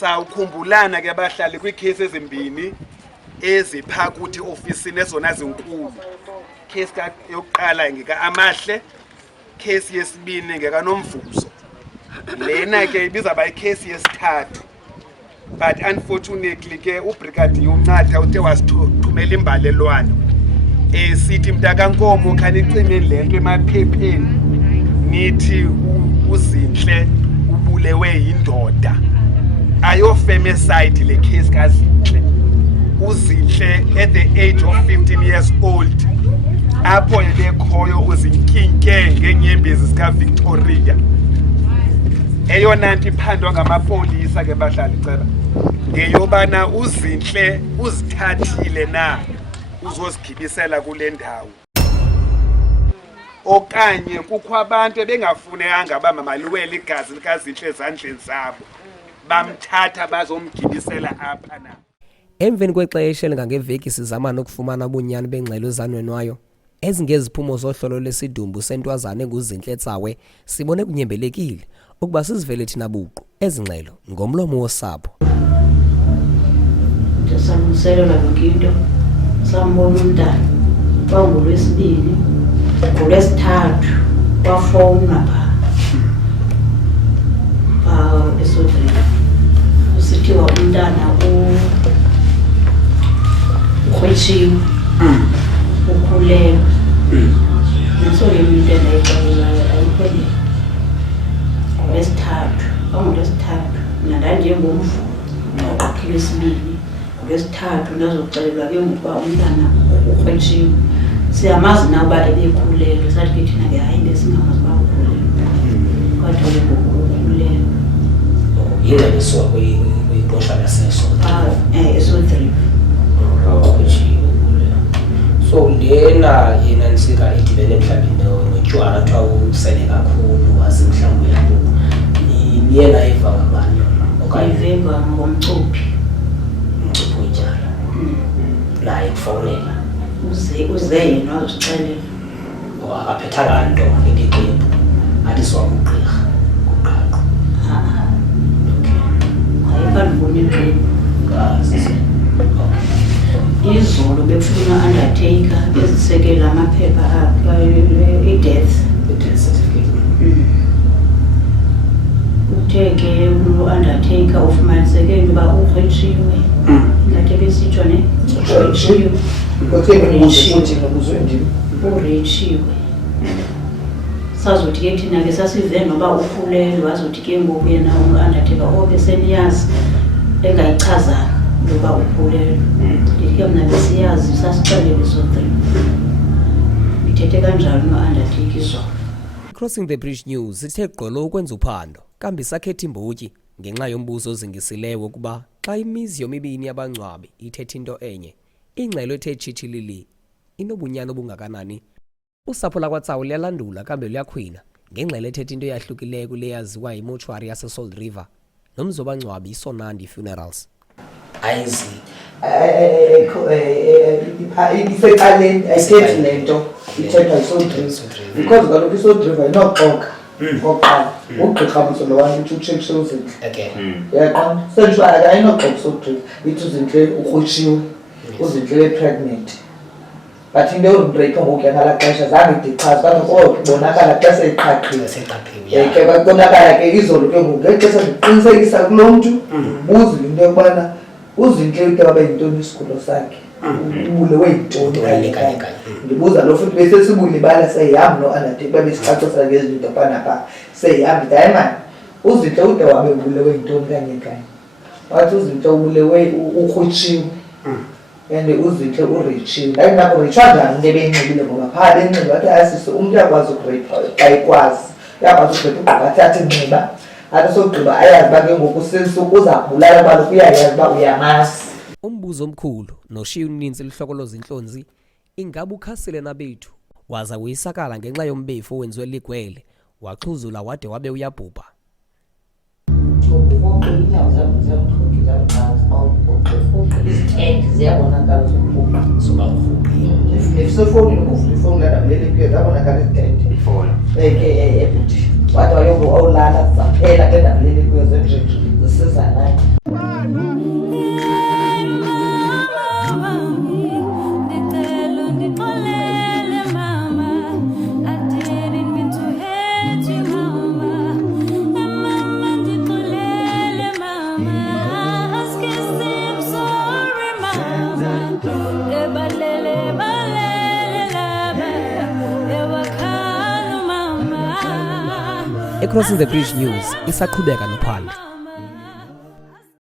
sawukhumbulana ke abahlali kwiikhesi ezimbini eziphakuthi ofisini ezona zinkulu. Case yokuqala ngeka Amahle, case yesibini ngeka Nomvuzo. Lena ke ibizaba icase yesithathu. But unfortunately ke ubrigadier uNcatha uthe wasithumela imbalelwano. Sithi mntakankomo khanicime lento emaphepheni. Nithi uZintle ubulewe yindoda. Ayo femicide le case kaZintle. uZintle at the age of 15 years old. Apho elekhoyo uzinkinke ngenyembezi zika Victoria. Eyona nto iphandwa ngamapolisa ke bahlali cela. Ngeyobana uZintle uzithathile na uzozigibisela kule ndawo. Okanye kukho abantu bengafunekanga bamamaluwela igazi likaZintle ezandleni zabo. Bamthatha bazomgibisela apha na. Emveni kwexesha elingangeveki sizama nokufumana ubunyani bengxelo ezanwenwayo ezingeziphumo zohlolo lwezidumbu sentwazana nguZintletsawe sibone kunyembelekile ukuba sizivele thina buqu ezingxelo ngomlomo wosapho. Ndisalungiselela yonke into sambona umntana kwangolwesibini ngolwesithathu wafowuna phaa esodreni kusithiwa umntana ukhwetshiwe ukhulelwe naso le into endayixelelayo ayiphelele ngolwesithathu mna ndandingomvulo oqaphile esibini ngolwesithathu ndazoxelelwa ke ngokuba umntana ukhwetshiwe siyamazi na uba ebekhulelwe sathi ke thina ke hayi besingamazi uba ukhulelwe kodwa ke ngoku ukhulelwe yinganiswa kwiqosha esodrima so lena yena nsika idibene mhlawumbe notywala kuthiwa usele kakhulu wazi mhlawumbe yena iva ngabanye okayiveva ngomcuphi utyala naye kufonela uze yena wazixelela akaphethanga nto ngeqembu athi siwakugqirha kuqaqo ayikandiboni iqembu izolo befuna undertaker ezisekela amaphepha i-death certificate. Uthe ke u-undertaker ufumaniseke ukuba ukhwetshiwe ngathi besitsho ne urechiwe sazothi ke thina ke sasive noba ukhulelwe wazothi ke ngoku yena u-undertaker obeseniyazi engayichazanga ngoba ukhulelwe ndike mna besiyazi sasixelele so-3 ithethe kanjalo no-undertaker izolo. Crossing the Bridge News sithe gqolo ukwenza uphando kambi sakhetha imbotyi ngenxa yombuzo ozingisileyo ukuba xa imizi yomibini yabangcwabi ithethe into enye ingxelo ethe tshitshilili inobunyani obungakanani. Usapho lakwaTsawe liyalandula kambe luyakhwina ngengxelo ethethe into eyahlukileyo kule yaziwa yimochwari yaseZintleTsawe nomzi wabangcwabi iSonandi Funerals. Ayizi iseqaleni ayithethi lento ithethwa yiSonandi because kaloku iSonandi inoxoka ngoqala ugqirha msolo wantu uthi utshekishe uZintle yaqona senjwa ayinoxoka iSonandi ithi uZintle ukhwetshiwe uZintle pregnant but into yokubreka ngoku ngala xesha zange ndichaze kodwa kubonakala xa seyiqhaqhiwe ke babonakala ke izolo ke ngoku ngexesha ndiqinisekisa kulo mntu buza into yokubana uZintle ude wabe yintoni isigulo sakhe ubulewe yintoni kanye ndibuza lo futhi bese sibulibala seyihamba no-undertaker babesicacisa ngezinto phanapha seyihamba dayimani uZintle ude wabe ubulewe yintoni kanye wathi uZintle ubulewe ukhwetshiwe and uZintle urechiwe ndaye nakurechwa njani into ebenxibile ngoba phaa benxiba athi asise umntu uyakwazi ukurepa xa ekwazi uyakwazi ukurepa ugqiba athi athi nxiba athi sogqiba ayazi uba ke ngoku sisuku uzabulala kaloku uyayazi uba uyamazi. Umbuzo omkhulu noshiya uninzi lihlokolo zintlonzi ingaba ukhasile na bethu waza uyisakala ngenxa yombefu owenziwe ligwele waxhuzula wade wabe uyabhubha. Ziyabonakala ifoni ukuvula ifoni ladabulele kuyo zabonakala izithethe ifoni ebhuti wathi wayowulala zaphela ke dabulele kuyo zisizanayo Across the Bridge News isaqhubeka nophando.